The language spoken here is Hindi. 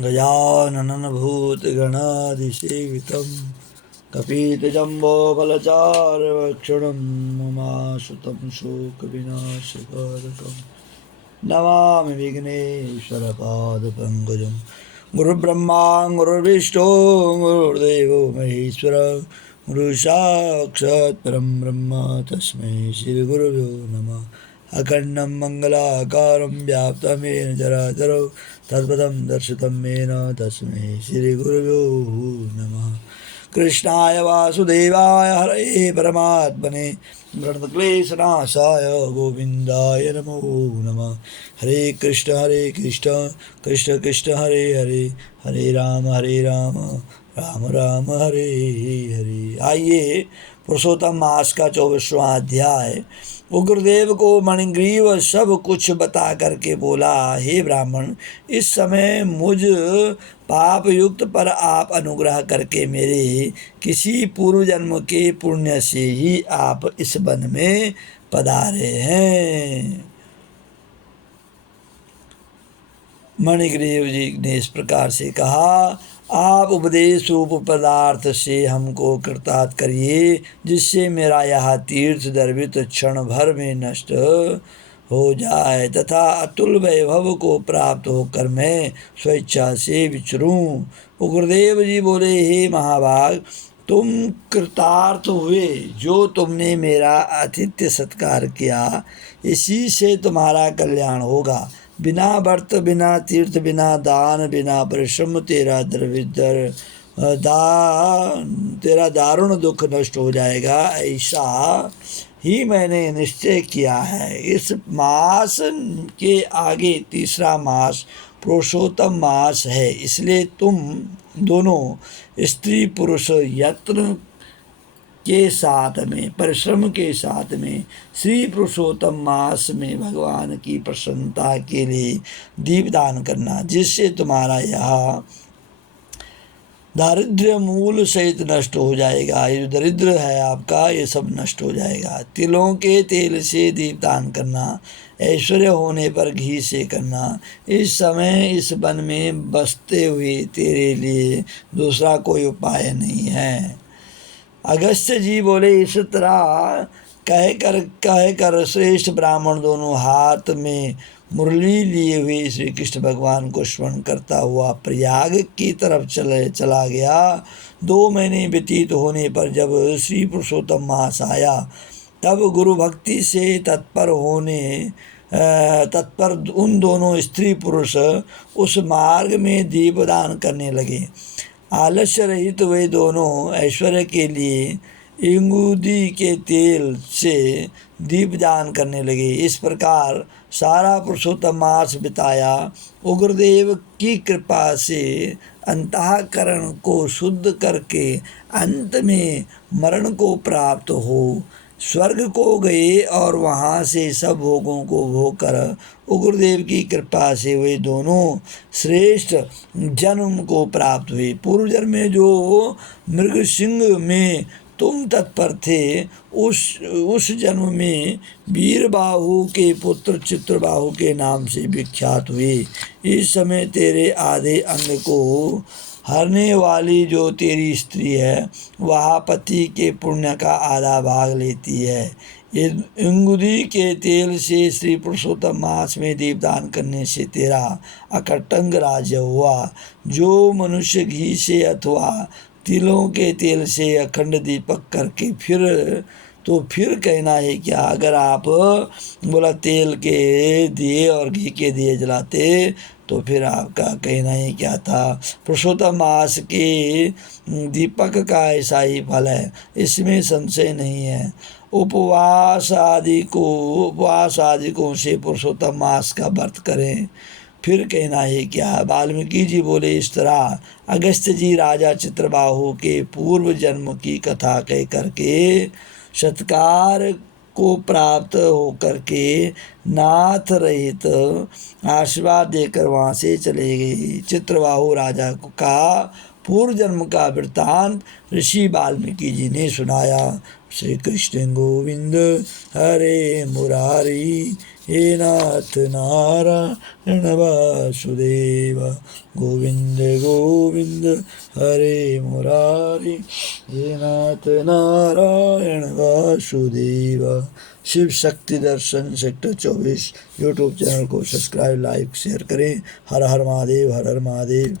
गजाननं भूतगणाधिसेवितं कपितजम्बोफलचारुभक्षणं उमासुतं शोकविनाशकारकं नमामि विघ्नेश्वरपादपङ्कजं। गुरुब्रह्मा गुरुर्विष्णु गुरुर्देवो महेश्वर गुरुसाक्षात् परं ब्रह्म तस्मै श्रीगुरुभ्यो नमः। अखण्डं मङ्गलाकारं व्याप्तं येन चराचरं तत्पदं दर्शितं येन तस्मै श्रीगुरुभ्यो नमः। कृष्णाय वासुदेवाय हरये परमात्मने प्रणतक्लेशनाशाय गोविन्दाय नमो नमः। हरे कृष्ण कृष्ण कृष्ण हरे हरे, हरे राम राम राम हरे हरे। आइए पुरुषोत्तम मास का 24वां अध्याय। उग्रदेव को मणिग्रीव सब कुछ बता करके बोला, हे ब्राह्मण, इस समय मुझ पाप युक्त पर आप अनुग्रह करके मेरे किसी पूर्व जन्म के पुण्य से ही आप इस वन में पधारे हैं। मणिग्रीव जी ने इस प्रकार से कहा, आप उपदेश रूप पदार्थ से हमको कृतार्थ करिए, जिससे मेरा यह तीर्थ दर्वित क्षण भर में नष्ट हो जाए तथा अतुल वैभव को प्राप्त होकर मैं स्वेच्छा से विचरूं। उग्रदेव जी बोले, हे महाभाग, तुम कृतार्थ हुए। जो तुमने मेरा आतिथ्य सत्कार किया, इसी से तुम्हारा कल्याण होगा। बिना व्रत, बिना तीर्थ, बिना दान, बिना परिश्रम तेरा तेरा दारुण दुख नष्ट हो जाएगा, ऐसा ही मैंने निश्चय किया है। इस मास के आगे तीसरा मास पुरुषोत्तम मास है, इसलिए तुम दोनों स्त्री पुरुष यत्न के साथ में, परिश्रम के साथ में श्री पुरुषोत्तम मास में भगवान की प्रसन्नता के लिए दीपदान करना, जिससे तुम्हारा यह दारिद्र्य मूल सहित नष्ट हो जाएगा। ये दरिद्र है आपका, ये सब नष्ट हो जाएगा। तिलों के तेल से दीपदान करना, ऐश्वर्य होने पर घी से करना। इस समय इस वन में बसते हुए तेरे लिए दूसरा कोई उपाय नहीं है। अगस्त्य जी बोले, इस तरह कहकर श्रेष्ठ ब्राह्मण दोनों हाथ में मुरली लिए हुए श्री कृष्ण भगवान को स्मरण करता हुआ प्रयाग की तरफ चला गया। 2 महीने व्यतीत होने पर जब श्री पुरुषोत्तम मास आया, तब गुरु भक्ति से तत्पर उन दोनों स्त्री पुरुष उस मार्ग में दीपदान करने लगे। आलस्य रहित वे दोनों ऐश्वर्य के लिए इंगूदी के तेल से दीपदान करने लगे। इस प्रकार सारा पुरुषोत्तम मास बिताया। उग्रदेव की कृपा से अंतःकरण को शुद्ध करके अंत में मरण को प्राप्त हो स्वर्ग को गए और वहाँ से सब भोगों को भोग कर उग्रदेव की कृपा से वे दोनों श्रेष्ठ जन्म को प्राप्त हुए। पूर्व जन्म में जो मृगसिंह में तुम तत्पर थे, उस जन्म में वीरबाहु के पुत्र चित्रबाहु के नाम से विख्यात हुए। इस समय तेरे आधे अंग को हरने वाली जो तेरी स्त्री है, वह पति के पुण्य का आधा भाग लेती है। ये इंगुदी के तेल से श्री पुरुषोत्तम मास में दीपदान करने से तेरा अकटंग राज्य हुआ। जो मनुष्य घी से अथवा तिलों के तेल से अखंड दीपक करके फिर कहना है क्या। अगर आप बोला तेल के दिए और घी के दिए जलाते तो फिर आपका कहना ही क्या था। पुरुषोत्तम मास के दीपक का ऐसा ही फल है, इसमें संशय नहीं है। उपवास आदिकों से पुरुषोत्तम मास का व्रत करें, फिर कहना है क्या। वाल्मीकि जी बोले, इस तरह अगस्त्य जी राजा चित्रबाहु के पूर्व जन्म की कथा कह करके सत्कार को प्राप्त होकर के नाथ रहित आशीर्वाद देकर वहाँ से चले गए। चित्रबाहु राजा का पूर्व जन्म का वृत्तांत ऋषि वाल्मीकि जी ने सुनाया। श्री कृष्ण गोविंद हरे मुरारी, हे नाथ नारायण वासुदेव गोविंद गोविंद हरे मुरारी हे नाथ नारायण वासुदेव। शिव शक्ति दर्शन सेक्टर 24 यूट्यूब चैनल को सब्सक्राइब, लाइक, शेयर करें। हर हर महादेव, हर हर महादेव।